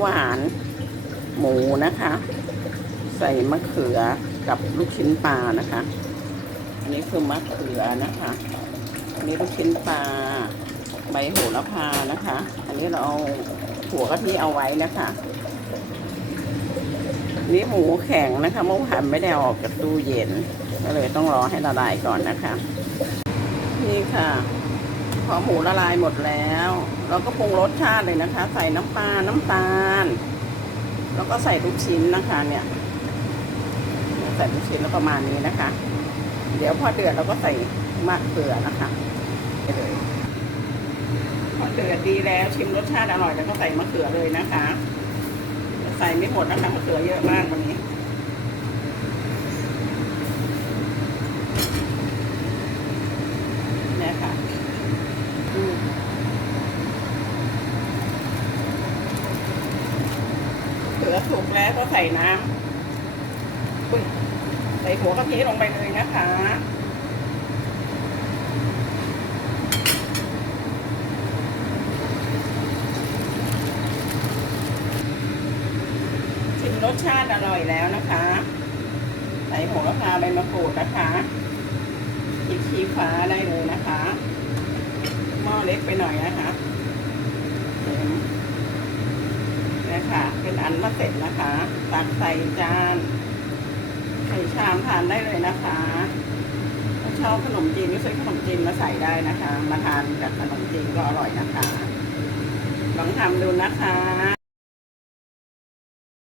หวาน หมูนะคะ ใส่มะเขือกับลูกชิ้นปลานะคะ อันนี้คือมะเขือนะคะ อันนี้ลูกชิ้นปลาใบโหระพานะคะ อันนี้เราเอาหัวกะทิเอาไว้นะคะ นี่หมูแข็งนะคะเมื่อวานไม่ได้ออกจากตู้เย็น ก็เลยต้องรอให้ละลายก่อนนะคะ นี่ค่ะ พอหมูละลายหมดแล้ว เราก็ปรุงรสชาติเลยนะคะ ใส่น้ำปลา น้ำตาล แล้วก็ใส่ลูกชิ้นนะคะเนี่ย ใส่ลูกชิ้นแล้วประมาณนี้นะคะ เดี๋ยวพอเดือดเราก็ใส่มะเขือนะคะเลยพอเดือดดีแล้วชิมรสชาติอร่อยแล้วก็ใส่มะเขือเลยนะคะ ใส่ไม่หมดนะคะมะเขือเยอะมากวันนี้ เนี่ยค่ะอืม เขือสุกแล้วก็ใส่น้ำอุ๊ยใส่หัวกะทิลงไปเลยนะคะชิมรสชาติอร่อยแล้วนะคะ ใส่หัวกะเพาใบมะกรูดนะคะพริกชีฟ้าได้เลยนะคะหม้อเล็กไปหน่อยนะคะเห็น เป็นอันมาเสร็จนะคะ ตักใส่จานใส่ชามทานได้เลยนะคะถ้าชอบขนมจีนก็ใช้ขนมจีนมาใส่ได้นะคะ มาทานกับขนมจีนก็อร่อยนะคะ ลองทำดูนะคะ